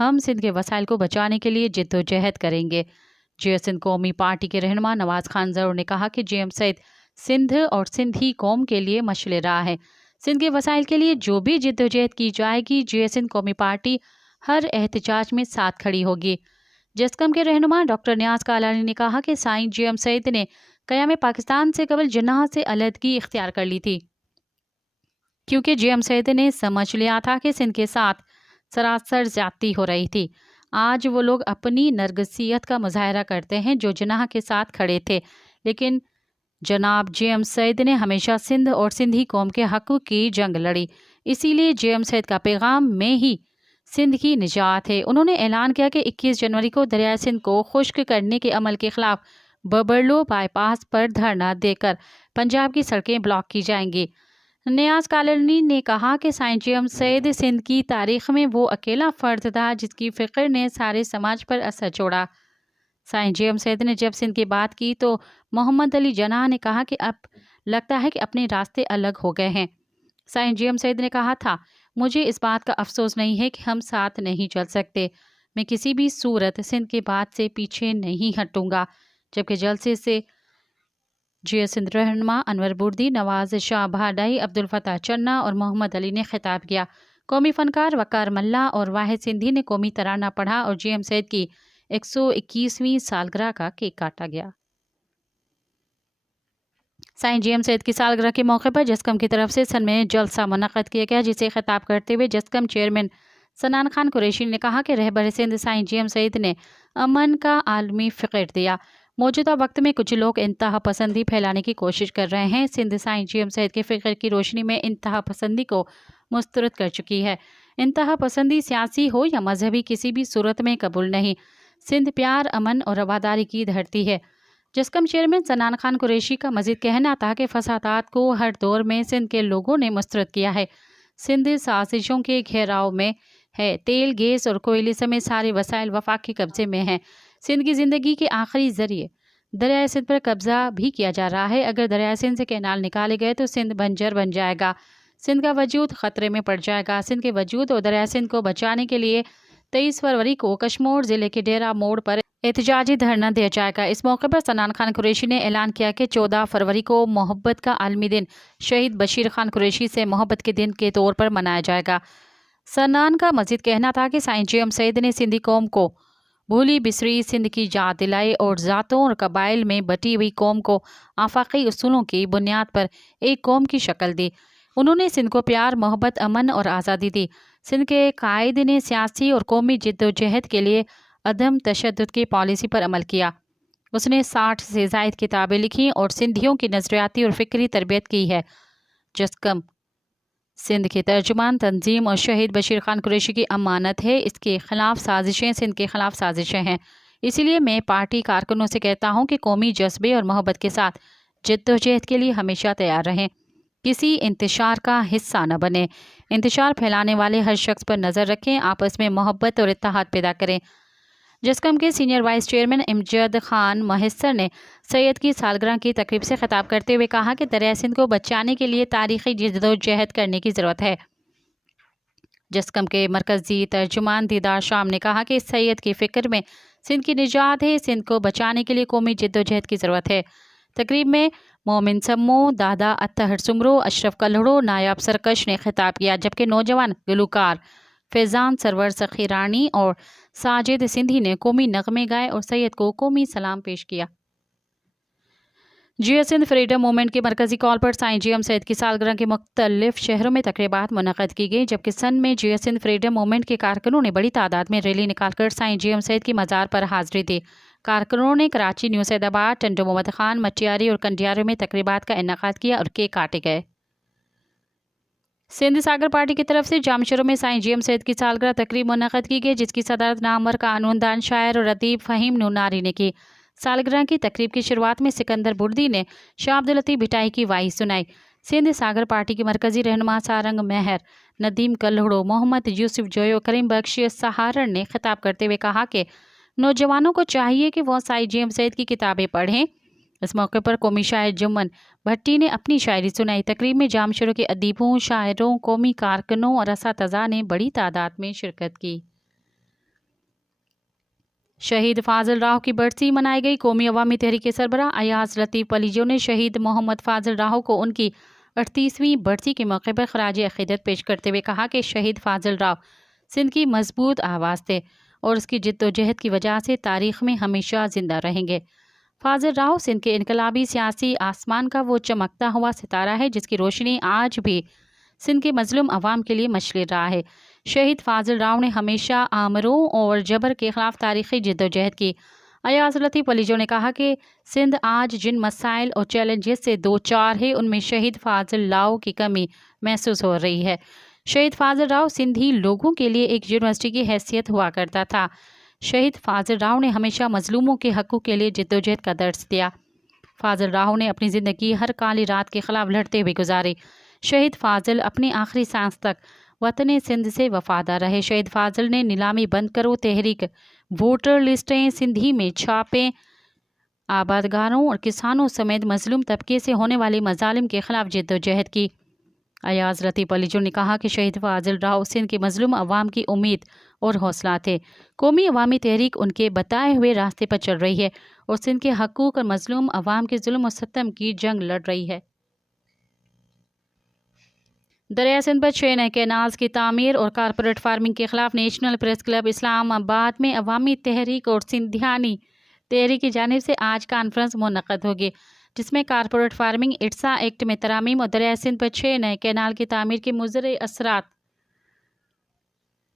ہم سندھ کے وسائل کو بچانے کے لیے جدوجہد کریں گے۔ جے سندھ قومی پارٹی کے رہنما نواز خان ظہور نے کہا کہ جے ایم سعید سندھ اور سندھی قوم کے لیے مشعل راہ ہے۔ سندھ کے وسائل کے لیے جو بھی جدوجہد کی جائے گی، جے سندھ قومی پارٹی ہر احتجاج میں ساتھ کھڑی ہوگی۔ جسکم کے رہنما ڈاکٹر نیاز کالانی نے کہا کہ سائیں جے ایم سعید نے قیام پاکستان سے قبل جناح سے علیحدگی اختیار کر لی تھی، کیونکہ جے ایم سعید نے سمجھ لیا تھا کہ سندھ کے ساتھ سراسر زیادتی ہو رہی تھی۔ آج وہ لوگ اپنی نرگسیت کا مظاہرہ کرتے ہیں جو جناح کے ساتھ کھڑے تھے، لیکن جناب جے ایم سعید نے ہمیشہ سندھ اور سندھی قوم کے حق کی جنگ لڑی، اسی لیے جے ایم سعید کا پیغام میں ہی سندھ کی نجات ہے۔ انہوں نے اعلان کیا کہ 21 جنوری کو دریائے سندھ کو خشک کرنے کے عمل کے خلاف ببرلو بائی پاس پر دھرنا دے کر پنجاب کی سڑکیں بلاک کی جائیں گی۔ نیاز کالانی نے کہا کہ سائیں جے ایم سعید سندھ کی تاریخ میں وہ اکیلا فرد تھا جس کی فکر نے سارے سماج پر اثر چھوڑا۔ سائیں جے ایم سعید نے جب سندھ کی بات کی تو محمد علی جناح نے کہا کہ اب لگتا ہے کہ اپنے راستے الگ ہو گئے ہیں۔ سائیں جے ایم سعید نے کہا تھا، مجھے اس بات کا افسوس نہیں ہے کہ ہم ساتھ نہیں چل سکتے، میں کسی بھی صورت سندھ کی بات سے پیچھے نہیں ہٹوں گا۔ جبکہ جلسے سے جے سندھ رہنما انور بردی، نواز شاہ بھاڈائی، عبدالفتاح چنا اور محمد علی نے خطاب کیا۔ قومی فنکار وقار ملا اور واحد سندھی نے قومی ترانہ پڑھا اور جے ایم سعید کی 121ویں سالگرہ کا کیک کاٹا گیا۔ سائیں جے ایم سعید کی سالگرہ کے موقع پر جسکم کی طرف سے سن میں جلسہ منعقد کیا گیا، جسے خطاب کرتے ہوئے جسکم چیئرمین سنان خان قریشی نے کہا کہ رہبر سندھ سائیں جے ایم سعید نے امن کا عالمی فکر دیا۔ موجودہ وقت میں کچھ لوگ انتہا پسندی پھیلانے کی کوشش کر رہے ہیں۔ سندھ سائیں جے ایم سعید کے فکر کی روشنی میں انتہا پسندی کو مسترد کر چکی ہے۔ انتہا پسندی سیاسی ہو یا مذہبی کسی بھی صورت میں قبول نہیں۔ سندھ پیار، امن اور رواداری کی دھرتی ہے۔ جسکم چیئرمین سنان خان قریشی کا مزید کہنا تھا کہ فسادات کو ہر دور میں سندھ کے لوگوں نے مسترد کیا ہے۔ سندھ سازشوں کے گھیراؤ میں ہے، تیل، گیس اور کوئلے سمیت سارے وسائل وفاق کے قبضے میں ہیں۔ سندھ کی زندگی کے آخری ذریعے دریائے سندھ پر قبضہ بھی کیا جا رہا ہے۔ اگر دریائے سندھ سے کینال نکالے گئے تو سندھ بنجر بن جائے گا، سندھ کا وجود خطرے میں پڑ جائے گا۔ سندھ کے وجود اور دریائے سندھ کو بچانے کے لیے 23 فروری کو کشمور ضلع کے ڈیرہ موڑ پر احتجاجی دھرنا دیا جائے گا۔ اس موقع پر سنان خان قریشی نے اعلان کیا کہ 14 فروری کو محبت کا عالمی دن شہید بشیر خان قریشی سے محبت کے دن کے طور پر منایا جائے گا۔ سنان کا مزید کہنا تھا کہ سائیں جے ایم سعید نے سندھی قوم کو بھولی بسری سندھ کی یاد دلائی اور ذاتوں اور قبائل میں بٹی ہوئی قوم کو آفاقی اصولوں کی بنیاد پر ایک قوم کی شکل دی۔ انہوں نے سندھ کو پیار، محبت، امن اور آزادی دی۔ سندھ کے قائد نے سیاسی اور قومی جدوجہد کے لیے عدم تشدد کی پالیسی پر عمل کیا۔ اس نے 60 سے زائد کتابیں لکھیں اور سندھیوں کی نظریاتی اور فکری تربیت کی ہے۔ جسکم سندھ کے ترجمان تنظیم اور شہید بشیر خان قریشی کی امانت ہے، اس کے خلاف سازشیں سندھ کے خلاف سازشیں ہیں۔ اسی لیے میں پارٹی کارکنوں سے کہتا ہوں کہ قومی جذبے اور محبت کے ساتھ جدوجہد کے لیے ہمیشہ تیار رہیں، کسی انتشار کا حصہ نہ بنیں۔ انتشار پھیلانے والے ہر شخص پر نظر رکھیں، آپس میں محبت اور اتحاد پیدا کریں۔ جسکم کے senior vice chairman Amjad Khan مہسر نے سید کی سالگرہ کی تقریب سے خطاب کرتے ہوئے کہا کہ دریائے سندھ کو بچانے کے لیے تاریخی جدوجہد کرنے کی ضرورت ہے۔ جسکم کے مرکزی ترجمان دیدار شام نے کہا کہ سید کی فکر میں سندھ کی نجات ہے، سندھ کو بچانے کے لیے قومی جدوجہد کی ضرورت ہے۔ تقریب میں مومن سمو، دادا اطہر سمرو، اشرف کلہڑو، نایاب سرکش نے خطاب کیا، جبکہ نوجوان گلوکار فیضان سرور سخیرانی اور ساجد سندھی نے قومی نغمے گائے اور سید کو قومی سلام پیش کیا۔ جے سندھ فریڈم موومنٹ کے مرکزی کال پر سائیں جے ایم سعید کی سالگرہ کے مختلف شہروں میں تقریبات منعقد کی گئی، جبکہ سن میں جے سندھ فریڈم موومنٹ کے کارکنوں نے بڑی تعداد میں ریلی نکال کر سائیں جے ایم سعید کی مزار پر حاضری دی۔ کارکنوں نے کراچی، نیو سید آباد، ٹنڈو محمد خان، مٹیاری اور کنڈیارے میں تقریبات کا انعقاد کیا اور کیک کاٹے گئے۔ سندھ ساگر پارٹی کی طرف سے جامشورو میں سائیں جے ایم سعید کی سالگرہ تقریب منعقد کی گئی، جس کی صدارت نامور قانون دان، شاعر اور ادیب فہیم نوناری نے کی۔ سالگرہ کی تقریب کی شروعات میں سکندر بردی نے شاہ عبداللطیف بھٹائی کی وائس سنائی۔ سندھ ساگر پارٹی کے مرکزی رہنما سارنگ مہر، ندیم کلہڑو، محمد یوسف جویو، کریم بخش سہارن نے خطاب کرتے ہوئے کہا کہ نوجوانوں کو چاہیے کہ وہ سائیں جے ایم سعید کی کتابیں پڑھیں۔ اس موقع پر قومی شاعر جمن بھٹی نے اپنی شاعری سنائی۔ تقریب میں جامشورو کے ادیبوں، شاعروں، قومی کارکنوں اور اساتذہ نے بڑی تعداد میں شرکت کی۔ شہید فاضل راؤ کی برسی منائی گئی۔ قومی عوامی تحریک کے سربراہ ایاز لطیف پلیجو نے شہید محمد فاضل راؤ کو ان کی 38ویں برسی کے موقع پر خراج عقیدت پیش کرتے ہوئے کہا کہ شہید فاضل راؤ سندھ کی مضبوط آواز تھے اور اس کی جد و جہد کی وجہ سے تاریخ میں ہمیشہ زندہ رہیں گے۔ فاضل راؤ سندھ کے انقلابی سیاسی آسمان کا وہ چمکتا ہوا ستارہ ہے جس کی روشنی آج بھی سندھ کے مظلوم عوام کے لیے مشعل رہا ہے۔ شہید فاضل راؤ نے ہمیشہ آمروں اور جبر کے خلاف تاریخی جد و جہد کی۔ ایاز لطیف پلیجو نے کہا کہ سندھ آج جن مسائل اور چیلنجز سے دوچار ہے ان میں شہید فاضل راؤ کی کمی محسوس ہو رہی ہے۔ شہید فاضل راؤ سندھی لوگوں کے لیے ایک یونیورسٹی کی حیثیت ہوا کرتا تھا۔ شہید فاضل راؤ نے ہمیشہ مظلوموں کے حقوق کے لیے جد و جہد کا درس دیا۔ فاضل راؤ نے اپنی زندگی ہر کالی رات کے خلاف لڑتے ہوئے گزاری۔ شہید فاضل اپنی آخری سانس تک وطن سندھ سے وفادار رہے۔ شہید فاضل نے نیلامی بند کرو تحریک، ووٹر لسٹیں سندھی میں چھاپے، آبادگاروں اور کسانوں سمیت مظلوم طبقے سے ہونے والے مظالم کے خلاف جد و جہد کی۔ ایاز لطیف پلیجو نے کہا کہ شہید فاضل راؤ سندھ کے مظلوم عوام کی امید اور حوصلہ تھے۔ قومی عوامی تحریک ان کے بتائے ہوئے راستے پر چل رہی ہے اور سندھ کے حقوق اور مظلوم عوام کے ظلم و ستم کی جنگ لڑ رہی ہے۔ دریائے سندھ پر 6 نئے کینالز کی تعمیر اور کارپوریٹ فارمنگ کے خلاف نیشنل پریس کلب اسلام آباد میں عوامی تحریک اور سندھیانی تحریک کی جانب سے آج کانفرنس منعقد ہوگی جس میں کارپوریٹ فارمنگ اٹسا ایکٹ میں ترامیم اور دریائے سندھ پر 6 نئے کینال کی تعمیر کے مضر اثرات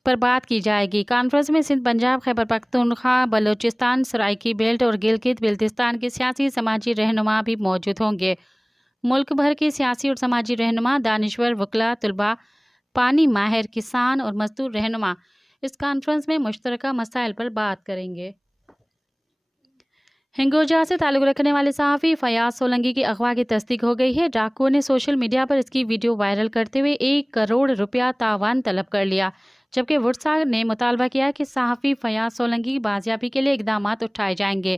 پر بات کی جائے گی۔ کانفرنس میں سندھ، پنجاب، خیبر پختونخوا، بلوچستان، سرائکی بیلٹ اور گلگت بلتستان کے سیاسی سماجی رہنما بھی موجود ہوں گے۔ ملک بھر کے سیاسی اور سماجی رہنما، دانشور، وکلاء، طلباء، پانی ماہر، کسان اور مزدور رہنما اس کانفرنس میں مشترکہ مسائل پر بات کریں گے۔ ہنگوجا سے تعلق رکھنے والے صحافی فیاض سولنگی کی اغوا کی تصدیق ہو گئی ہے۔ ڈاکوؤں نے سوشل میڈیا پر اس کی ویڈیو وائرل کرتے ہوئے 1 کروڑ روپیہ تاوان طلب کر لیا، جبکہ ورثاء نے مطالبہ کیا کہ صحافی فیاض سولنگی کی بازیابی کے لیے اقدامات اٹھائے جائیں گے۔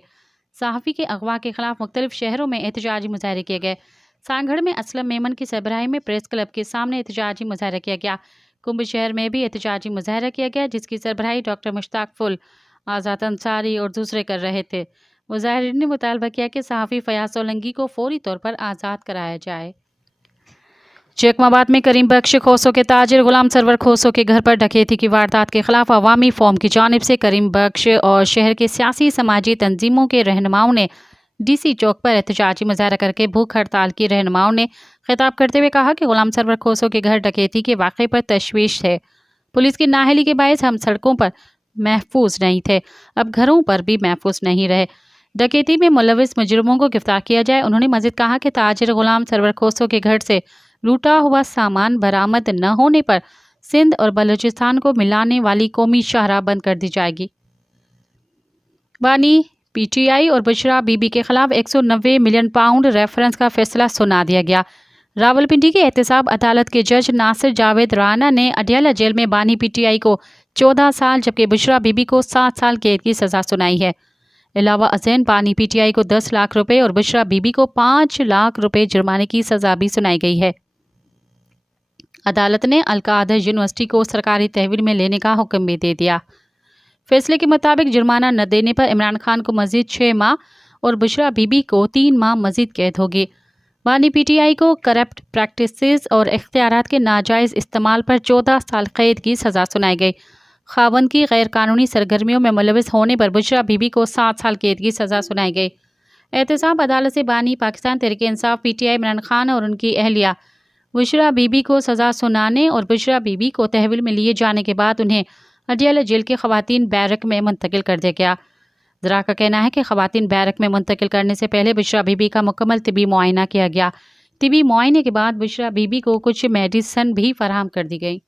صحافی کے اغوا کے خلاف مختلف شہروں میں احتجاجی مظاہرے کیے گئے۔ سانگھڑ میں اسلم میمن کی سربراہی میں پریس کلب کے سامنے احتجاجی مظاہرہ کیا گیا۔ کمب شہر میں بھی احتجاجی مظاہرہ کیا گیا جس کی سربراہی ڈاکٹر مشتاق فل، آزاد انصاری اور دوسرے کر رہے تھے۔ مظاہرین نے مطالبہ کیا کہ صحافی فیاض سولنگی کو فوری طور پر آزاد کرایا جائے۔ چکما آباد میں کریم بخش کھوسو کے تاجر غلام سرور کھوسو کے گھر پر ڈکیتی کی واردات کے خلاف عوامی فورم کی جانب سے کریم بخش اور شہر کے سیاسی سماجی تنظیموں کے رہنماؤں نے ڈی سی چوک پر احتجاجی مظاہرہ کر کے بھوک ہڑتال کی۔ رہنماؤں نے خطاب کرتے ہوئے کہا کہ غلام سرور کھوسو کے گھر ڈکیتی کے واقعے پر تشویش ہے۔ پولیس کی نااہلی کے باعث ہم سڑکوں پر محفوظ نہیں تھے، اب گھروں پر بھی محفوظ نہیں رہے۔ ڈکیتی میں ملوث مجرموں کو گرفتار کیا جائے۔ انہوں نے مزید کہا کہ تاجر غلام سرور کھوسو کے گھر سے لوٹا ہوا سامان برآمد نہ ہونے پر سندھ اور بلوچستان کو ملانے والی قومی شاہراہ بند کر دی جائے گی۔ بانی پی ٹی آئی اور بشرا بی بی کے خلاف 190 ملین پاؤنڈ ریفرنس کا فیصلہ سنا دیا گیا۔ راولپنڈی کے احتساب عدالت کے جج ناصر جاوید رانا نے اڈیالہ جیل میں بانی پی ٹی آئی کو 14 سال جبکہ بشرا بی بی کو 7 سال قید کی سزا سنائی ہے۔ علاوہ ازین بانی پی ٹی آئی کو 10 لاکھ روپے اور بشرا بی بی کو 5 لاکھ روپے جرمانے کی سزا بھی سنائی گئی ہے۔ عدالت نے القادر یونیورسٹی کو سرکاری تحویل میں لینے کا حکم بھی دے دیا۔ فیصلے کے مطابق جرمانہ نہ دینے پر عمران خان کو مزید 6 ماہ اور بشرا بی بی کو 3 ماہ مزید قید ہوگی۔ بانی پی ٹی آئی کو کرپٹ پریکٹسز اور اختیارات کے ناجائز استعمال پر 14 سال قید کی سزا سنائی گئی۔ خاوند کی غیر قانونی سرگرمیوں میں ملوث ہونے پر بشرا بی بی کو 7 سال قید کی سزا سنائی گئی۔ احتساب عدالت سے بانی پاکستان تحریک انصاف پی ٹی آئی عمران خان اور ان کی اہلیہ بشرا بی بی کو سزا سنانے اور بشرا بی بی کو تحویل میں لیے جانے کے بعد انہیں اڈیالہ جیل کے خواتین بیرک میں منتقل کر دیا گیا۔ ذرا کا کہنا ہے کہ خواتین بیرک میں منتقل کرنے سے پہلے بشرا بی بی کا مکمل طبی معائنہ کیا گیا۔ طبی معائنے کے بعد بشرا بی بی کو کچھ میڈیسن بھی فراہم کر دی گئی۔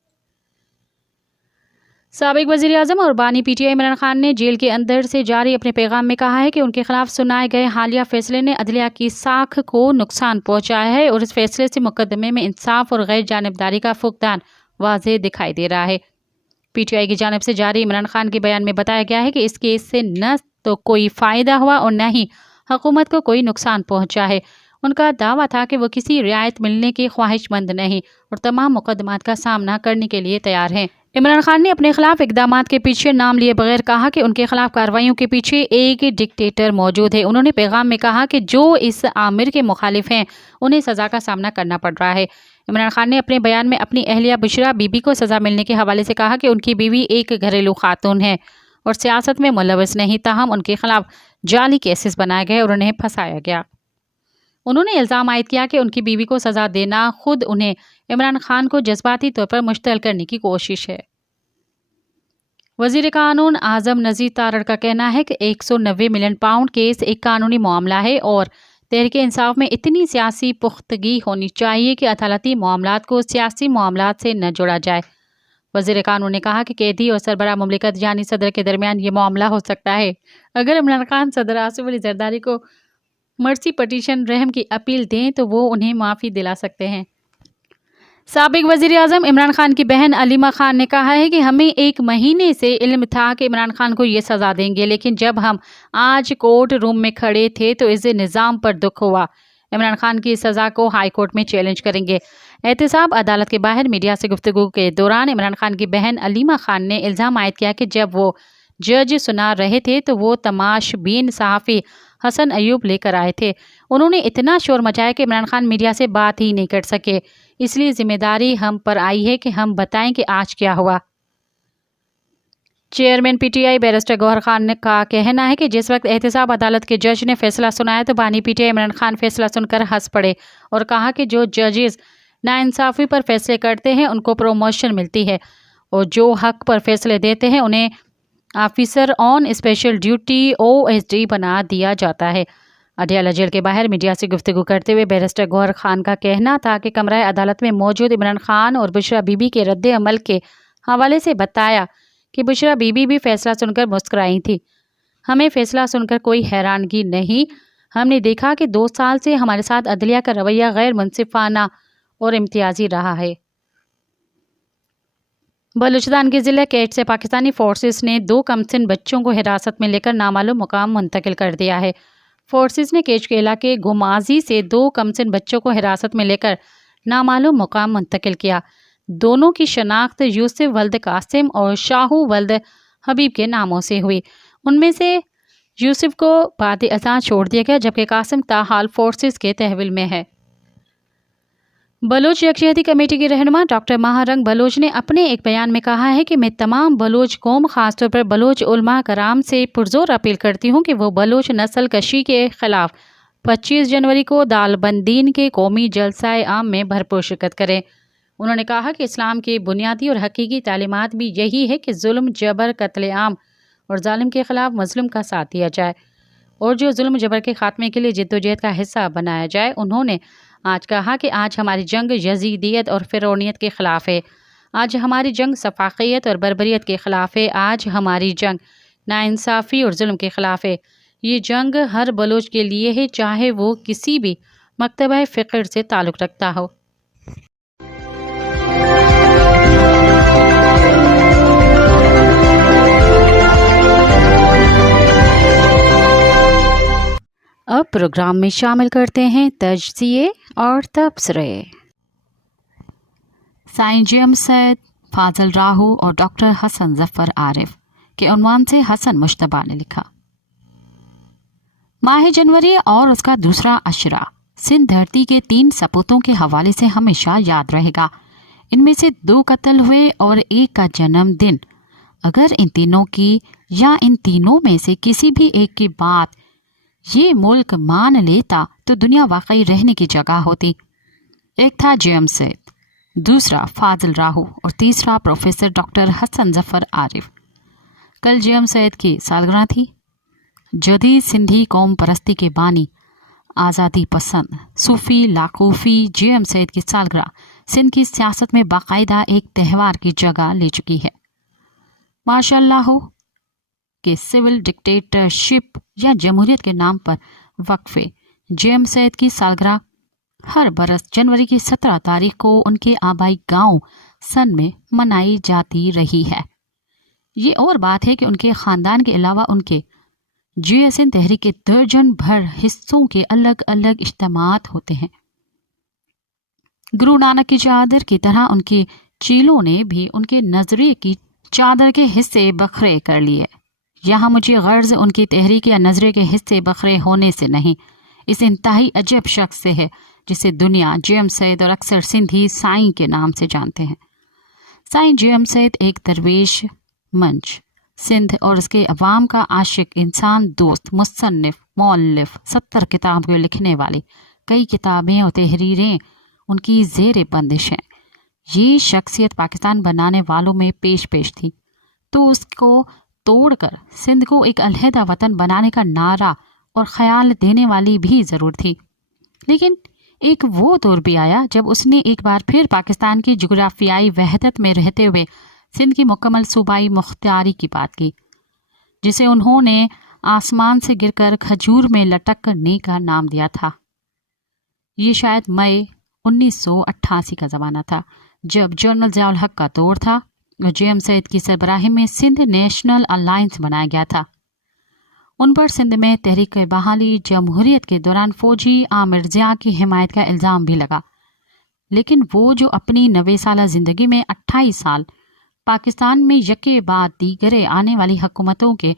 سابق وزیر اعظم اور بانی پی ٹی آئی عمران خان نے جیل کے اندر سے جاری اپنے پیغام میں کہا ہے کہ ان کے خلاف سنائے گئے حالیہ فیصلے نے عدلیہ کی ساکھ کو نقصان پہنچایا ہے اور اس فیصلے سے مقدمے میں انصاف اور غیر جانبداری کا فقدان واضح دکھائی دے رہا ہے۔ پی ٹی آئی کی جانب سے جاری عمران خان کے بیان میں بتایا گیا ہے کہ اس کیس سے نہ تو کوئی فائدہ ہوا اور نہ ہی حکومت کو کوئی نقصان پہنچا ہے۔ ان کا دعویٰ تھا کہ وہ کسی رعایت ملنے کی خواہش مند نہیں اور تمام مقدمات کا سامنا کرنے کے لیے تیار ہیں۔ عمران خان نے اپنے خلاف اقدامات کے پیچھے نام لیے بغیر کہا کہ ان کے خلاف کارروائیوں کے پیچھے ایک ڈکٹیٹر موجود ہے۔ انہوں نے پیغام میں کہا کہ جو اس آمر کے مخالف ہیں انہیں سزا کا سامنا کرنا پڑ رہا ہے۔ عمران خان نے اپنے بیان میں اپنی اہلیہ بشرا بی بی کو سزا ملنے کے حوالے سے کہا کہ ان کی بیوی ایک گھریلو خاتون ہے اور سیاست میں ملوث نہیں، تاہم ان کے خلاف جعلی کیسز بنائے گئے اور انہیں پھنسایا گیا۔ انہوں نے الزام عائد کیا کہ ان کی بیوی کو سزا دینا خود انہیں عمران خان کو جذباتی طور پر مشتعل کرنے کی کوشش ہے۔ وزیر قانون اعظم نذیر تارڑ کا کہنا ہے کہ 190 ملین پاؤنڈ کیس ایک قانونی معاملہ ہے اور تحریک انصاف میں اتنی سیاسی پختگی ہونی چاہیے کہ عدالتی معاملات کو سیاسی معاملات سے نہ جوڑا جائے۔ وزیر قانون نے کہا کہ قیدی اور سربراہ مملکت یعنی صدر کے درمیان یہ معاملہ ہو سکتا ہے۔ اگر عمران خان صدر آصف علی زرداری کو مرسی پٹیشن رحم کی اپیل دیں تو وہ انہیں معافی دلا سکتے ہیں۔ سابق وزیر اعظم عمران خان کی بہن علیمہ خان نے کہا ہے کہ ہمیں 1 مہینے سے علم تھا کہ عمران خان کو یہ سزا دیں گے، لیکن جب ہم آج کورٹ روم میں کھڑے تھے تو اس نظام پر دکھ ہوا۔ عمران خان کی سزا کو ہائی کورٹ میں چیلنج کریں گے۔ احتساب عدالت کے باہر میڈیا سے گفتگو کے دوران عمران خان کی بہن علیمہ خان نے الزام عائد کیا کہ جب وہ جج سنا رہے تھے تو وہ تماش بین صحافی حسن ایوب لے کر آئے تھے۔ انہوں نے اتنا شور مچایا کہ عمران خان میڈیا سے بات ہی نہیں کر سکے، اس لیے ذمہ داری ہم پر آئی ہے کہ ہم بتائیں کہ آج کیا ہوا۔ Chairman P T I barrister Gohar Khan کا کہنا ہے کہ جس وقت احتساب عدالت کے جج نے فیصلہ سنایا تو بانی پی ٹی آئی عمران خان فیصلہ سن کر ہنس پڑے اور کہا کہ جو ججز ناانصافی پر فیصلے کرتے ہیں ان کو پروموشن ملتی ہے اور جو حق پر فیصلے دیتے ہیں انہیں آفیسر آن اسپیشل ڈیوٹی OSD بنا دیا جاتا ہے۔ اڈیالہ جیل کے باہر میڈیا سے گفتگو کرتے ہوئے بیرسٹر گوہر خان کا کہنا تھا کہ کمرہ عدالت میں موجود عمران خان اور بشرا بی بی کے رد عمل کے حوالے سے بتایا کہ بشرا بی بی بھی فیصلہ سن کر مسکرائی تھی۔ ہمیں فیصلہ سن کر کوئی حیرانگی نہیں، ہم نے دیکھا کہ 2 سال سے ہمارے ساتھ عدلیہ کا رویہ غیر منصفانہ اور امتیازی رہا ہے۔ بلوچستان کے ضلع کیچ سے پاکستانی فورسز نے 2 کمسن بچوں کو حراست میں لے کر نامعلوم مقام منتقل کر دیا ہے۔ فورسز نے کیچ کے علاقے گھمازی سے 2 کمسن بچوں کو حراست میں لے کر نامعلوم مقام منتقل کیا۔ دونوں کی شناخت یوسف ولد قاسم اور شاہو ولد حبیب کے ناموں سے ہوئی۔ ان میں سے یوسف کو بعد ازاں چھوڑ دیا گیا جبکہ قاسم تاحال فورسز کے تحویل میں ہے۔ بلوچ یکجہتی کمیٹی کی رہنما ڈاکٹر ماہرنگ بلوچ نے اپنے ایک بیان میں کہا ہے کہ میں تمام بلوچ قوم خاص طور پر بلوچ علماء کرام سے پرزور اپیل کرتی ہوں کہ وہ بلوچ نسل کشی کے خلاف 25 جنوری کو دالبندین کے قومی جلسہ عام میں بھرپور شرکت کریں۔ انہوں نے کہا کہ اسلام کی بنیادی اور حقیقی تعلیمات بھی یہی ہے کہ ظلم، جبر، قتل عام اور ظالم کے خلاف مظلوم کا ساتھ دیا جائے اور جو ظلم جبر کے خاتمے کے لیے جدوجہد کا حصہ بنایا جائے۔ انہوں نے آج کہا کہ آج ہماری جنگ یزیدیت اور فرعونیت کے خلاف ہے، آج ہماری جنگ سفاقیت اور بربریت کے خلاف ہے، آج ہماری جنگ ناانصافی اور ظلم کے خلاف ہے۔ یہ جنگ ہر بلوچ کے لیے ہے، چاہے وہ کسی بھی مکتبہ فکر سے تعلق رکھتا ہو۔ اب پروگرام میں شامل کرتے ہیں تجزیے اور تبصرے۔ سائیں جیم سید، فاضل راہو اور ڈاکٹر حسن ظفر عارف کے عنوان سے حسن مشتبہ نے لکھا: ماہ جنوری اور اس کا دوسرا عشرہ سندھ دھرتی کے 3 سپوتوں کے حوالے سے ہمیشہ یاد رہے گا۔ ان میں سے 2 قتل ہوئے اور 1 کا جنم دن۔ اگر ان تینوں کی یا ان تینوں میں سے کسی بھی ایک کی بات یہ ملک مان لیتا تو دنیا واقعی رہنے کی جگہ ہوتی۔ ایک تھا جیم سید، دوسرا فاضل راہو اور تیسرا پروفیسر ڈاکٹر حسن ظفر عارف۔ کل جیم سید کی سالگرہ تھی۔ جدید سندھی قوم پرستی کے بانی، آزادی پسند صوفی لاکوفی جیم سید کی سالگرہ سندھ کی سیاست میں باقاعدہ ایک تہوار کی جگہ لے چکی ہے۔ ماشاء اللہ ہو کہ سول ڈکٹیٹرشپ یا جمہوریت کے نام پر وقفے جیم سید کی سالگرہ ہر برس جنوری کی 17 تاریخ کو ان کے آبائی گاؤں سن میں منائی جاتی رہی ہے۔ یہ اور بات ہے کہ ان کے خاندان کے علاوہ ان کے GSN تحریک کے درجن بھر حصوں کے الگ الگ اجتماعات ہوتے ہیں۔ گرو نانک کی چادر کی طرح ان کی چیلوں نے بھی ان کے نظریے کی چادر کے حصے بکھرے کر لیے۔ یہاں مجھے غرض ان کی تحریک یا نظریے کے حصے بکھرے ہونے سے نہیں، اس انتہائی عجب شخص سے ہے جسے دنیا جیم سید اور اکثر سندھی سائیں کے نام سے جانتے ہیں۔ سائیں جیم سید ایک درویش، منچ، سندھ اور اس کے عوام کا عاشق، انسان دوست، مصنف، مؤلف، 70 کتابیں لکھنے والے، کئی کتابیں اور تحریریں ان کی زیر بندش ہیں۔ یہ شخصیت پاکستان بنانے والوں میں پیش تھی، تو اس کو توڑ کر سندھ کو ایک علیحدہ وطن بنانے کا نعرہ اور خیال دینے والی بھی ضرور تھی۔ لیکن ایک وہ دور بھی آیا جب اس نے ایک بار پھر پاکستان کی جغرافیائی وحدت میں رہتے ہوئے سندھ کی مکمل صوبائی مختاری کی بات کی، جسے انہوں نے آسمان سے گر کر کھجور میں لٹکنے کا نام دیا تھا۔ یہ شاید مئی 1988 کا زمانہ تھا، جب جنرل ضیاء الحق کا دور تھا اور جیم سید کی سربراہی میں سندھ نیشنل الائنس بنایا گیا تھا۔ ان پر سندھ میں تحریک بحالی جمہوریت کے دوران فوجی عامر ضیاء کی حمایت کا الزام بھی لگا، لیکن وہ جو اپنی 90 سالہ زندگی میں 28 سال پاکستان میں یکے بعد دیگرے آنے والی حکومتوں کے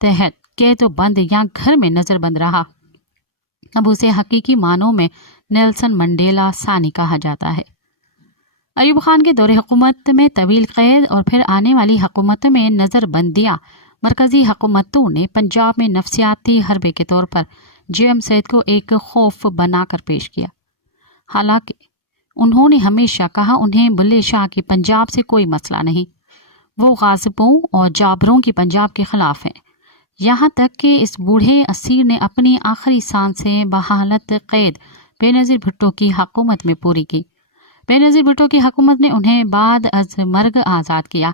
تحت قید و بند یا گھر میں نظر بند رہا، اب اسے حقیقی معنوں میں نیلسن منڈیلا ثانی کہا جاتا ہے۔ ایوب خان کے دور حکومت میں طویل قید اور پھر آنے والی حکومت میں نظر بندیاں مرکزی حکومتوں نے پنجاب میں نفسیاتی حربے کے طور پر جیم سید کو ایک خوف بنا کر پیش کیا، حالانکہ انہوں نے ہمیشہ کہا انہیں بلے شاہ کی پنجاب سے کوئی مسئلہ نہیں، وہ غاصبوں اور جابروں کی پنجاب کے خلاف ہیں، یہاں تک کہ اس بوڑھے اسیر نے اپنی آخری سانسیں بحالت قید بے نظیر بھٹو کی حکومت میں پوری کی۔ بے نظیر بھٹو کی حکومت نے انہیں بعد از مرگ آزاد کیا۔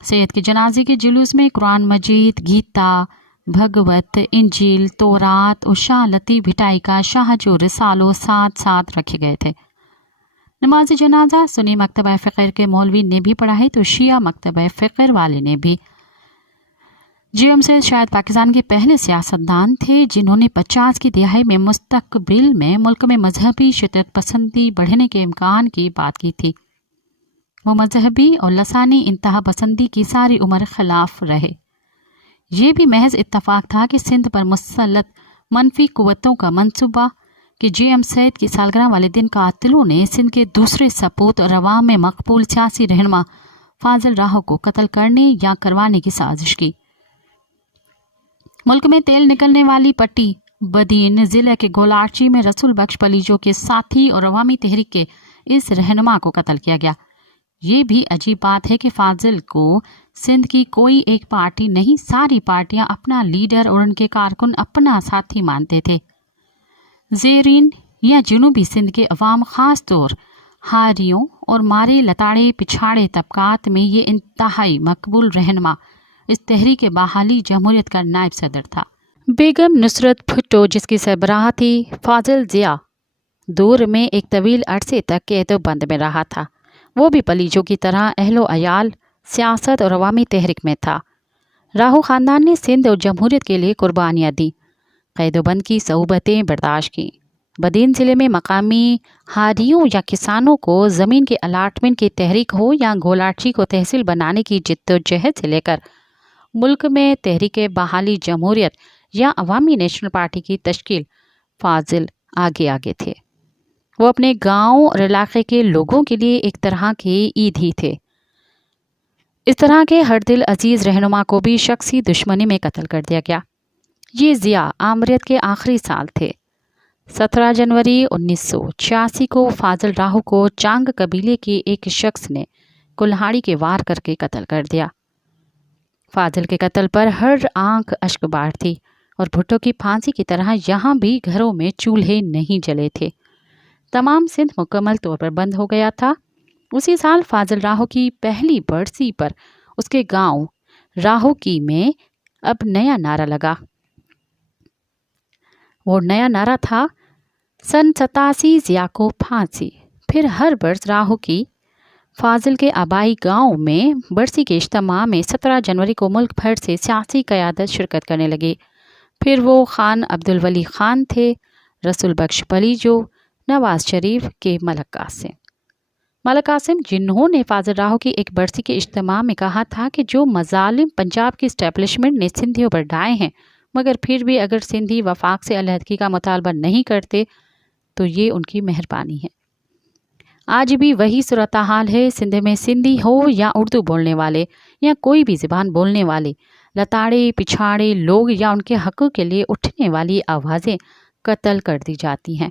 سید کے جنازے کے جلوس میں قرآن مجید، گیتا، بھگوت، انجیل، تورات اور شاہ لطیف بھٹائی کا شاہجو رسالو ساتھ ساتھ رکھے گئے تھے۔ نماز جنازہ سنی مکتبہ فقر کے مولوی نے بھی پڑھا ہے تو شیعہ مکتبہ فقر والے نے بھی۔ جیم سید شاید پاکستان کے پہلے سیاستدان تھے جنہوں نے 50 کی دہائی میں مستقبل میں ملک میں مذہبی شدت پسندی بڑھنے کے امکان کی بات کی تھی۔ وہ مذہبی اور لسانی انتہا پسندی کی ساری عمر خلاف رہے۔ یہ بھی محض اتفاق تھا کہ سندھ پر مسلط منفی قوتوں کا منصوبہ کہ جیم سید کی سالگرہ والے دن قاتلوں نے سندھ کے دوسرے سپوت اور عوام میں مقبول سیاسی رہنما فاضل راہو کو قتل کرنے یا کروانے کی سازش کی۔ ملک میں تیل نکلنے والی پٹی بدین ضلع کے گولاچی میں رسول بخش پلیجو کے ساتھی اور عوامی تحریک کے اس رہنما کو قتل کیا گیا۔ یہ بھی عجیب بات ہے کہ فاضل کو سندھ کی کوئی ایک پارٹی نہیں، ساری پارٹیاں اپنا لیڈر اور ان کے کارکن اپنا ساتھی مانتے تھے۔ زیرین یا جنوبی سندھ کے عوام، خاص طور ہاریوں اور مارے لتاڑے پچھاڑے طبقات میں یہ انتہائی مقبول رہنما اس تحریک بحالی جمہوریت کا نائب صدر تھا۔ بیگم نصرت بھٹو جس کی سربراہ تھی، فاضل ضیاء دور میں ایک طویل عرصے تک قید و بند میں رہا تھا۔ وہ بھی پلیجو کی طرح اہل و عیال، سیاست اور عوامی تحریک میں تھا۔ راہو خاندان نے سندھ اور جمہوریت کے لیے قربانیاں دیں، قید و بند کی صعوبتیں برداشت کیں۔ بدین ضلع میں مقامی ہاریوں یا کسانوں کو زمین کے الاٹمنٹ کی تحریک ہو یا گولاچی کو تحصیل بنانے کی جد و جہد سے لے کر ملک میں تحریک بحالی جمہوریت یا عوامی نیشنل پارٹی کی تشکیل، فاضل آگے تھے۔ وہ اپنے گاؤں اور علاقے کے لوگوں کے لیے ایک طرح کے عید ہی تھے۔ اس طرح کے ہر دل عزیز رہنما کو بھی شخصی دشمنی میں قتل کر دیا گیا۔ یہ ضیاء آمریت کے آخری سال تھے۔ 17 جنوری 1986 کو فاضل راہو کو چانگ قبیلے کے ایک شخص نے کلہاڑی کے وار کر کے قتل کر دیا۔ فاضل کے قتل پر ہر آنکھ اشک بار تھی، اور بھٹو کی پھانسی کی طرح یہاں بھی گھروں میں چولہے نہیں جلے تھے۔ تمام سندھ مکمل طور پر بند ہو گیا تھا۔ اسی سال فاضل راہو کی پہلی برسی پر اس کے گاؤں راہو کی میں اب نیا نعرہ لگا۔ وہ نیا نعرہ تھا سن 87 ضیاء کو پھانسی۔ پھر ہر برس راہو کی فاضل کے آبائی گاؤں میں برسی کے اجتماع میں 17 جنوری کو ملک بھر سے سیاسی قیادت شرکت کرنے لگی۔ پھر وہ خان عبدالولی خان تھے، رسول بخش پلیجو، نواز شریف کے ملک قاسم۔ ملک قاسم، جنہوں نے فاضل راہو کی ایک برسی کے اجتماع میں کہا تھا کہ جو مظالم پنجاب کی اسٹیبلشمنٹ نے سندھیوں پر ڈھائے ہیں، مگر پھر بھی اگر سندھی وفاق سے علیحدگی کا مطالبہ نہیں کرتے تو یہ ان کی مہربانی ہے۔ آج بھی وہی صورتحال ہے۔ سندھ میں سندھی ہو یا اردو بولنے والے یا کوئی بھی زبان بولنے والے، لتاڑے پچھاڑے لوگ یا ان کے حقوق کے لیے اٹھنے والی آوازیں قتل کر دی جاتی ہیں۔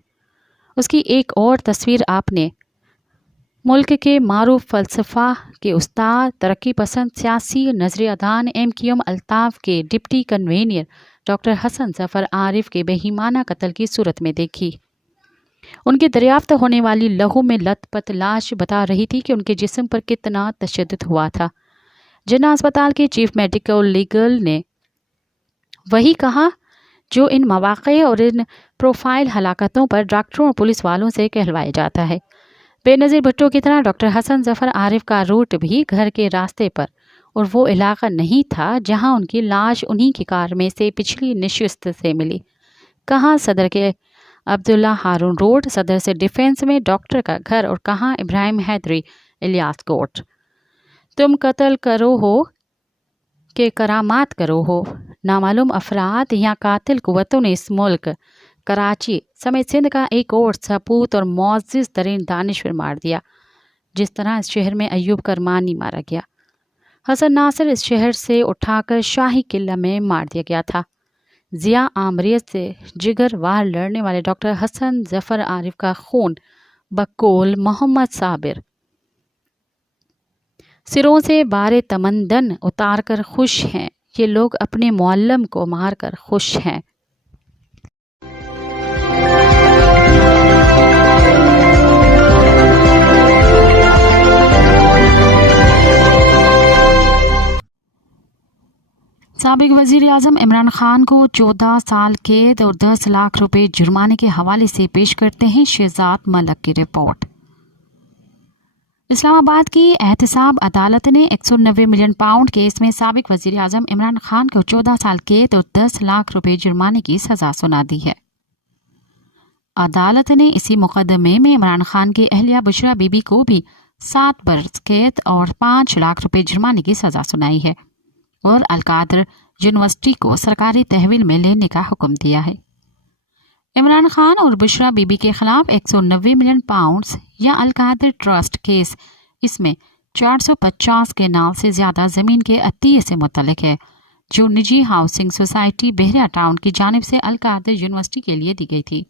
اس کی ایک اور تصویر آپ نے ملک کے معروف فلسفہ کے استاد، ترقی پسند سیاسی نظریہ دان MQM الطاف کے ڈپٹی کنوینر ڈاکٹر حسن ظفر عارف کے بہیمانہ قتل کی صورت میں دیکھی۔ ان کی دریافت ہونے والی لہو میں لت پت لاش بتا رہی تھی کہ ان کے جسم پر کتنا تشدد ہوا تھا۔ جناح اسپتال کے چیف میڈیکل لیگل نے وہی کہا جو ان مواقع اور ان پروفائل ہلاکتوں پر ڈاکٹروں اور پولیس والوں سے کہلوایا جاتا ہے۔ بے نظیر بھٹو کی طرح ڈاکٹر حسن ظفر عارف کا روٹ بھی گھر کے راستے پر اور وہ علاقہ نہیں تھا جہاں ان کی لاش انہی کی کار میں سے پچھلی نشست سے ملی۔ کہاں صدر کے عبداللہ ہارون روڈ، صدر سے ڈیفنس میں ڈاکٹر کا گھر، اور کہاں ابراہیم حیدری الیاس کوٹ۔ تم قتل کرو ہو کہ کرامات کرو ہو، نامعلوم افراد یا قاتل قوتوں نے اس ملک کراچی سمیت سندھ کا ایک اور سپوت اور معزز ترین دانشور مار دیا، جس طرح اس شہر میں ایوب کرمانی مارا گیا۔ حسن ناصر اس شہر سے اٹھا کر شاہی قلعہ میں مار دیا گیا تھا۔ ضیاء آمریت سے جگر وار لڑنے والے ڈاکٹر حسن ظفر عارف کا خون بقول محمد صابر سروں سے بار تمندن اتار کر خوش ہیں، یہ لوگ اپنے معلم کو مار کر خوش ہیں۔ سابق وزیر اعظم عمران خان کو 14 سال قید اور 10 لاکھ روپے جرمانے کے حوالے سے پیش کرتے ہیں شہزاد ملک کی رپورٹ۔ اسلام آباد کی احتساب عدالت نے 190 ملین پاؤنڈ کیس میں سابق وزیر اعظم عمران خان کو 14 سال قید اور 10 لاکھ روپے جرمانے کی سزا سنا دی ہے۔ عدالت نے اسی مقدمے میں عمران خان کی اہلیہ بشرا بی بی کو بھی 7 برس قید اور 5 لاکھ روپے جرمانے کی سزا سنائی ہے اور القادر یونیورسٹی کو سرکاری تحویل میں لینے کا حکم دیا ہے۔ عمران خان اور بشرا بی بی کے خلاف 190 ملین پاؤنڈز یا القادر ٹرسٹ کیس، اس میں 450 کنال سے زیادہ زمین کے عطیے سے متعلق ہے، جو نجی ہاؤسنگ سوسائٹی بحریہ ٹاؤن کی جانب سے القادر یونیورسٹی کے لیے دی گئی تھی۔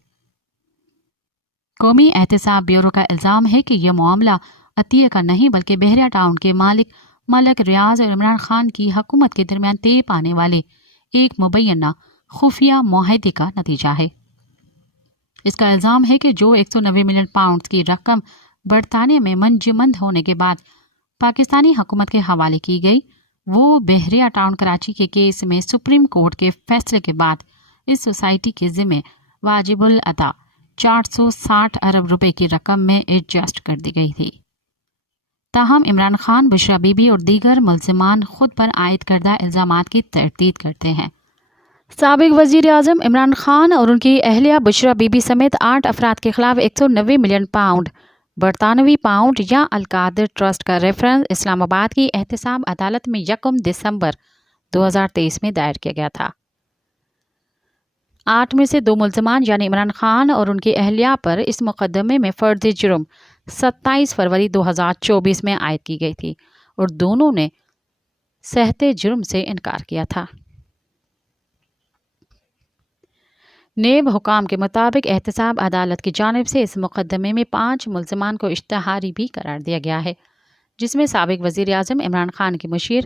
قومی احتساب بیورو کا الزام ہے کہ یہ معاملہ عطیے کا نہیں بلکہ بحریہ ٹاؤن کے مالک ملک ریاض اور عمران خان کی حکومت کے درمیان طے پانے والے ایک مبینہ خفیہ معاہدے کا نتیجہ ہے۔ اس کا الزام ہے کہ جو 190 ملین پاؤنڈز کی رقم برطانیہ میں منجمد ہونے کے بعد پاکستانی حکومت کے حوالے کی گئی، وہ بحریہ ٹاؤن کراچی کے کیس میں سپریم کورٹ کے فیصلے کے بعد اس سوسائٹی کے ذمہ واجب الادا 460 ارب روپے کی رقم میں ایڈجسٹ کر دی گئی تھی۔ تاہم عمران خان، بشرا بی بی اور دیگر ملزمان خود پر عائد کردہ الزامات کی تردید کرتے ہیں۔ سابق وزیر اعظم عمران خان اور ان کی اہلیہ بشرا بی بی سمیت 8 افراد کے خلاف 190 ملین پاؤنڈ برطانوی پاؤنڈ یا القادر ٹرسٹ کا ریفرنس اسلام آباد کی احتساب عدالت میں 1 دسمبر 2023 میں دائر کیا گیا تھا۔ 8 میں سے 2 ملزمان یعنی عمران خان اور ان کی اہلیہ پر اس مقدمے میں فرد جرم 27 فروری 2024 میں عائد کی گئی تھی اور دونوں نے صحت جرم سے انکار کیا تھا۔ نیب حکام کے مطابق احتساب عدالت کی جانب سے اس مقدمے میں 5 ملزمان کو اشتہاری بھی قرار دیا گیا ہے، جس میں سابق وزیر اعظم عمران خان کے مشیر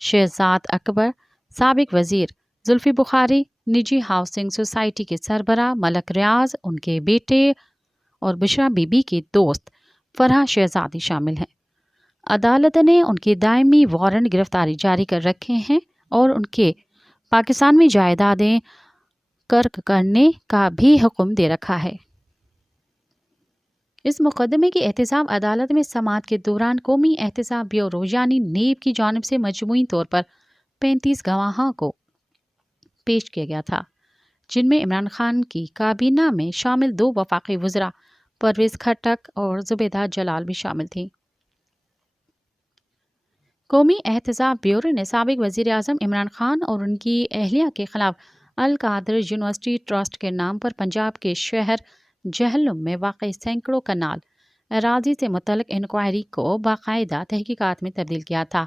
شہزاد اکبر، سابق وزیر زلفی بخاری، نجی ہاؤسنگ سوسائٹی کے سربراہ ملک ریاض، ان کے بیٹے اور بشرا بی بی کی دوست فرحہ شہزادی شامل ہیں۔ عدالت نے ان کی دائمی وارنٹ گرفتاری جاری کر رکھے ہیں اور ان کے پاکستان میں جائیدادیں قرق کرنے کا بھی حکم دے رکھا ہے۔ اس مقدمے کی احتساب عدالت میں سماعت کے دوران قومی احتساب بیورو یعنی نیب کی جانب سے مجموعی طور پر 35 گواہوں کو پیش کیا گیا تھا، جن میں عمران خان کی کابینہ میں شامل 2 وفاقی وزراء پرویز کھٹک اور زبیدہ جلال بھی شامل تھیں۔ قومی احتساب بیورو نے سابق وزیر اعظم عمران خان اور ان کی اہلیہ کے خلاف القادر یونیورسٹی ٹرسٹ کے نام پر پنجاب کے شہر جہلم میں واقع سینکڑوں کنال اراضی سے متعلق انکوائری کو باقاعدہ تحقیقات میں تبدیل کیا تھا۔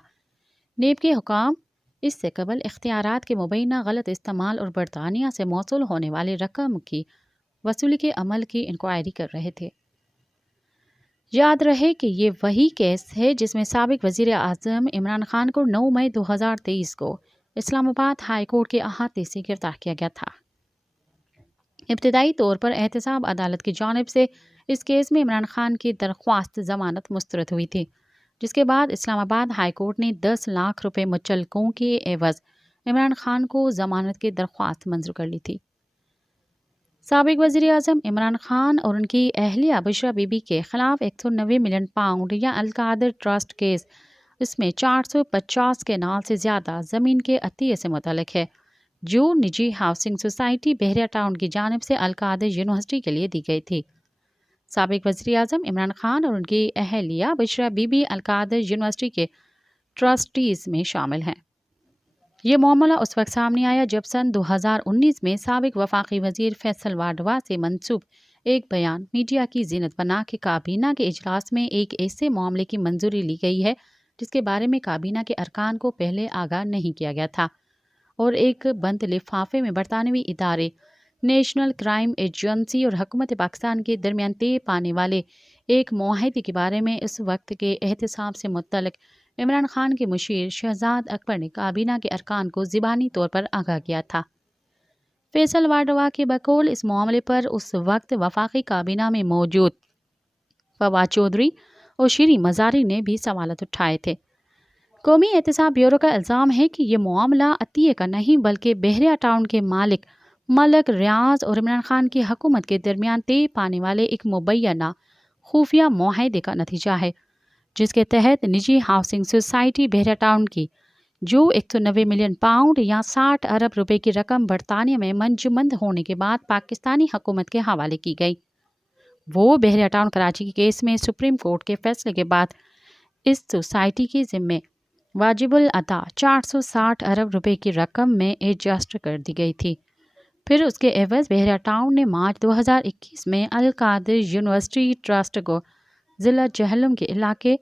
نیب کے حکام اس سے قبل اختیارات کے مبینہ غلط استعمال اور برطانیہ سے موصول ہونے والی رقم کی وصولی کے عمل کی انکوائری کر رہے تھے۔ یاد رہے کہ یہ وہی کیس ہے جس میں سابق وزیر اعظم عمران خان کو 9 مئی 2023 کو اسلام آباد ہائی کورٹ کے احاطے سے گرفتار کیا گیا تھا۔ ابتدائی طور پر احتساب عدالت کی جانب سے اس کیس میں عمران خان کی درخواست ضمانت مسترد ہوئی تھی، جس کے بعد اسلام آباد ہائی کورٹ نے 10 لاکھ روپے مچلقوں کے عوض عمران خان کو ضمانت کی درخواست منظور کر لی تھی۔ سابق وزیر اعظم عمران خان اور ان کی اہلیہ بشرا بی بی کے خلاف 190 ملین پاؤنڈ یا القادر ٹرسٹ کیس، اس میں 450 کنال سے زیادہ زمین کے عطیے سے متعلق ہے، جو نجی ہاؤسنگ سوسائٹی بحریہ ٹاؤن کی جانب سے القادر یونیورسٹی کے لیے دی گئی تھی۔ سابق وزیر اعظم عمران خان اور ان کی اہلیہ بشرا بی بی القادر یونیورسٹی کے ٹرسٹیز میں شامل ہیں۔ یہ معاملہ اس وقت سامنے آیا جب سن 2019 میں سابق وفاقی وزیر فیصل واڈوا سے منسوب ایک بیان میڈیا کی زینت بنا کے کابینہ کے اجلاس میں ایک ایسے معاملے کی منظوری لی گئی ہے جس کے بارے میں کابینہ کے ارکان کو پہلے آگاہ نہیں کیا گیا تھا، اور ایک بند لفافے میں برطانوی ادارے نیشنل کرائم ایجنسی اور حکومت پاکستان کے درمیان طے پانے والے ایک معاہدے کے بارے میں اس وقت کے احتساب سے متعلق عمران خان کے مشیر شہزاد اکبر نے کابینہ کے ارکان کو زبانی طور پر آگاہ کیا تھا۔ فیصل واڈوا کے بقول اس معاملے پر اس وقت وفاقی کابینہ میں موجود فواد چودھری اور شیریں مزاری نے بھی سوالات اٹھائے تھے۔ قومی احتساب بیورو کا الزام ہے کہ یہ معاملہ عطیے کا نہیں بلکہ بحریہ ٹاؤن کے مالک ملک ریاض اور عمران خان کی حکومت کے درمیان طے پانے والے ایک مبینہ خفیہ معاہدے کا نتیجہ ہے، جس کے تحت نجی ہاؤسنگ سوسائٹی بحریہ ٹاؤن کی، جو 190 ملین پاؤنڈ یا 60 ارب روپے کی رقم برطانیہ میں منجمد ہونے کے بعد پاکستانی حکومت کے حوالے کی گئی، وہ بحریہ ٹاؤن کراچی کے کیس میں سپریم کورٹ کے فیصلے کے بعد اس سوسائٹی کے ذمے واجب الادا 460 ارب روپے کی رقم میں ایڈجسٹ کر دی گئی تھی۔ پھر اس کے عوض بحریہ ٹاؤن نے مارچ 2021 میں القادر یونیورسٹی ٹرسٹ کو ضلع جہلم کے علاقے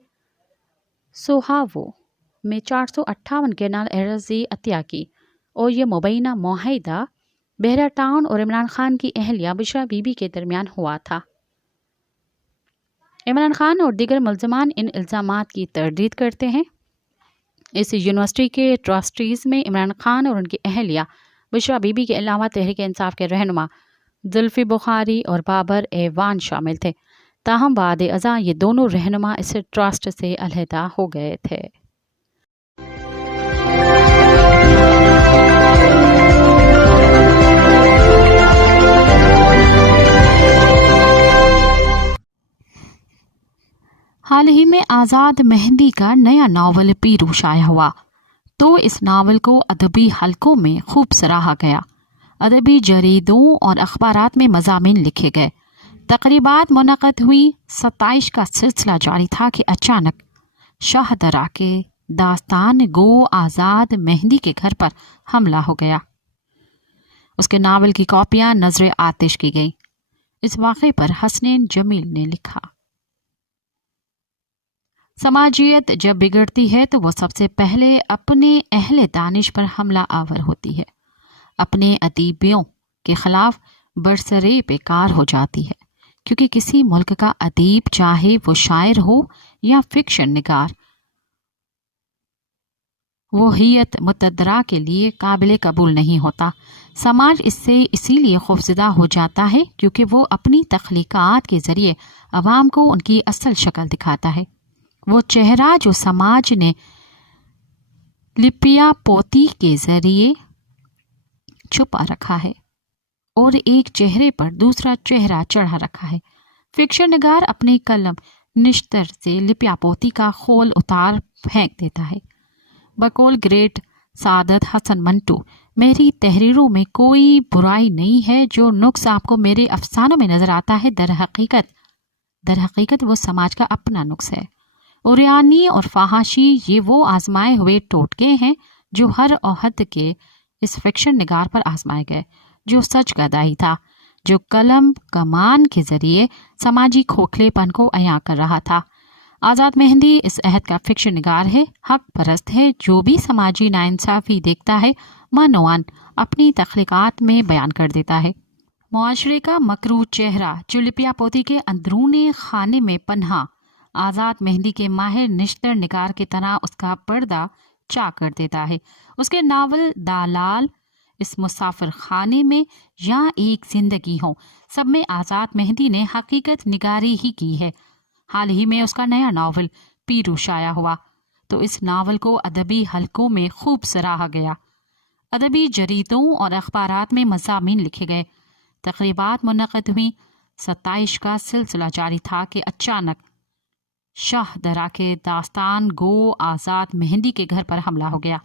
سوہاوو میں 458 کنال اراضی عطیہ کی، اور یہ مبینہ معاہدہ بحریہ ٹاؤن اور عمران خان کی اہلیہ بشرا بی بی کے درمیان ہوا تھا۔ عمران خان اور دیگر ملزمان ان الزامات کی تردید کرتے ہیں۔ اس یونیورسٹی کے ٹرسٹیز میں عمران خان اور ان کی اہلیہ بشرا بی بی کے علاوہ تحریک انصاف کے رہنما زلفی بخاری اور بابر ایوان شامل تھے، تاہم بعد ازاں یہ دونوں رہنما اس ٹرسٹ سے علیحدہ ہو گئے تھے۔ حال ہی میں آزاد مہندی کا نیا ناول پیرو شائع ہوا تو اس ناول کو ادبی حلقوں میں خوب سراہا گیا۔ ادبی جریدوں اور اخبارات میں مضامین لکھے گئے، تقریبات منعقد ہوئی، ستائش کا سلسلہ جاری تھا کہ اچانک شاہ درا کے داستان گو آزاد مہندی کے گھر پر حملہ ہو گیا۔ اس کے ناول کی کاپیاں نظر آتش کی گئیں۔ اس واقعے پر حسنین جمیل نے لکھا، سماجیت جب بگڑتی ہے تو وہ سب سے پہلے اپنے اہل دانش پر حملہ آور ہوتی ہے، اپنے ادیبوں کے خلاف برسرے بیکار ہو جاتی ہے، کیونکہ کسی ملک کا ادیب چاہے وہ شاعر ہو یا فکشن نگار، وحیت متدرہ کے لیے قابل قبول نہیں ہوتا۔ سماج اس سے اسی لیے خوفزدہ ہو جاتا ہے کیونکہ وہ اپنی تخلیقات کے ذریعے عوام کو ان کی اصل شکل دکھاتا ہے، وہ چہرہ جو سماج نے لپیا پوتی کے ذریعے چھپا رکھا ہے اور ایک چہرے پر دوسرا چہرہ چڑھا رکھا ہے۔ فکشن نگار اپنے قلم نشتر سے لپیا پوتی کا خول اتار پھینک دیتا ہے۔ بقول گریٹ سعادت حسن منٹو، میری تحریروں میں کوئی برائی نہیں ہے، جو نقص آپ کو میرے افسانوں میں نظر آتا ہے در حقیقت در حقیقت وہ سماج کا اپنا نقص ہے۔ اوریانی اور فحاشی یہ وہ آزمائے ہوئے ٹوٹکے ہیں جو ہر عہد کے اس فکشن نگار پر آزمائے گئے، جو سچ کا داعی تھا، جو قلم کمان کے ذریعے سماجی کھوکھلے پن کو عیاں کر رہا تھا۔ آزاد مہندی اس عہد کا فکشن نگار ہے، حق پرست ہے، جو بھی سماجی ناانصافی دیکھتا ہے منوان اپنی تخلیقات میں بیان کر دیتا ہے۔ معاشرے کا مکروہ چہرہ جو لپیا پوتی کے اندرون خانے میں پنہا، آزاد مہندی کے ماہر نشتر نگار کی طرح اس کا پردہ چاک کر دیتا ہے۔ اس کے ناول دالال، اس مسافر خانے میں یا ایک زندگی ہو، سب میں آزاد مہندی نے حقیقت نگاری ہی کی ہے۔ حال ہی میں اس کا نیا ناول پیرو شائع ہوا تو اس ناول کو ادبی حلقوں میں خوب سراہا گیا۔ ادبی جریدوں اور اخبارات میں مضامین لکھے گئے، تقریبات منعقد ہوئیں۔ ستائش کا سلسلہ جاری تھا کہ اچانک شاہ درا کے داستان گو آزاد مہندی کے گھر پر حملہ ہو گیا۔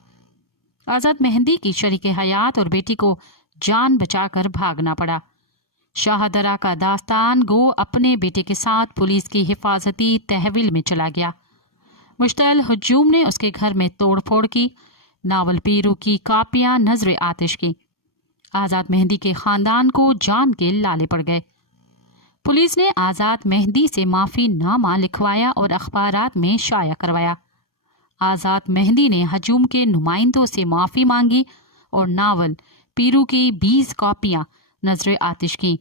آزاد مہندی کی شریک حیات اور بیٹی کو جان بچا کر بھاگنا پڑا۔ شاہ درا کا داستان گو اپنے بیٹے کے ساتھ پولیس کی حفاظتی تحویل میں چلا گیا۔ مشتعل ہجوم نے اس کے گھر میں توڑ پھوڑ کی، ناول پیرو کی کاپیاں نظر آتش کی۔ آزاد مہندی کے خاندان کو جان کے لالے پڑ گئے۔ پولیس نے آزاد مہندی سے معافی نامہ لکھوایا اور اخبارات میں شائع کروایا۔ آزاد مہندی نے ہجوم کے نمائندوں سے معافی مانگی اور ناول پیرو کی 20 کاپیاں نظر آتش کی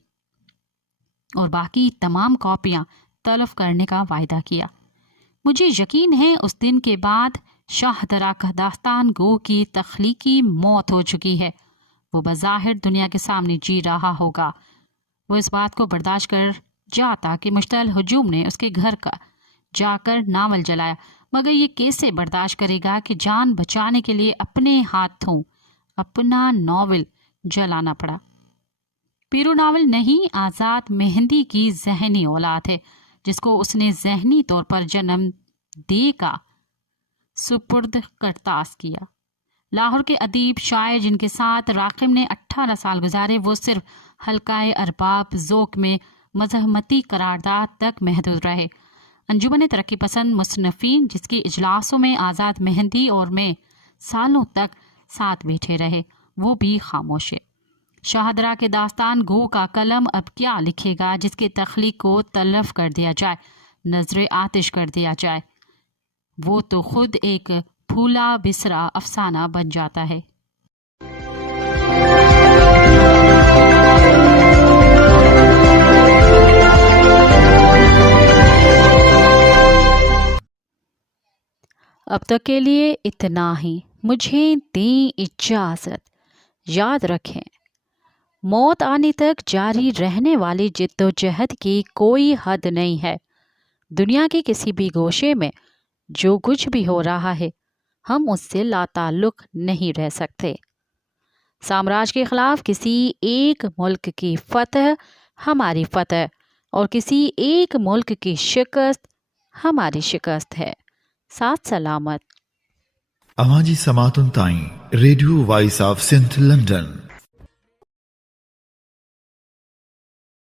اور باقی تمام کاپیاں تلف کرنے کا وعدہ کیا۔ مجھے یقین ہے اس دن کے بعد شاہ درا کا داستان گو کی تخلیقی موت ہو چکی ہے۔ وہ بظاہر دنیا کے سامنے جی رہا ہوگا۔ وہ اس بات کو برداشت کر جاتا کہ مشتعل ہجوم نے اس کے گھر کا جا کر ناول جلایا، مگر یہ کیسے برداشت کرے گا کہ جان بچانے کے لیے اپنے ہاتھوں اپنا ناول جلانا پڑا۔ پیرو ناول نہیں، آزاد مہندی کی ذہنی اولاد ہے جس کو اس نے ذہنی طور پر جنم دے کا سپرد کرتاس کیا۔ لاہور کے ادیب شاعر جن کے ساتھ راقم نے 18 سال گزارے، وہ صرف حلقہ ارباب ذوق میں مزاحمتی قرارداد تک محدود رہے۔ انجمن ترقی پسند مصنفین جس کی اجلاسوں میں آزاد مہندی اور میں سالوں تک ساتھ بیٹھے رہے، وہ بھی خاموش ہے۔ شاہ درا کے داستان گو کا قلم اب کیا لکھے گا جس کی تخلیق کو تلف کر دیا جائے، نظر آتش کر دیا جائے؟ وہ تو خود ایک پھولا بسرا افسانہ بن جاتا ہے۔ اب تک کے لیے اتنا ہی، مجھے دیں اجازت۔ یاد رکھیں، موت آنے تک جاری رہنے والی جد و جہد کی کوئی حد نہیں ہے۔ دنیا کے کسی بھی گوشے میں جو کچھ بھی ہو رہا ہے، ہم اس سے لا تعلق نہیں رہ سکتے۔ سامراج کے خلاف کسی ایک ملک کی فتح ہماری فتح اور کسی ایک ملک کی شکست ہماری شکست ہے۔ ساتھ سلامت۔ اواں جی سماعتن تائیں Radio Voice of Sindh London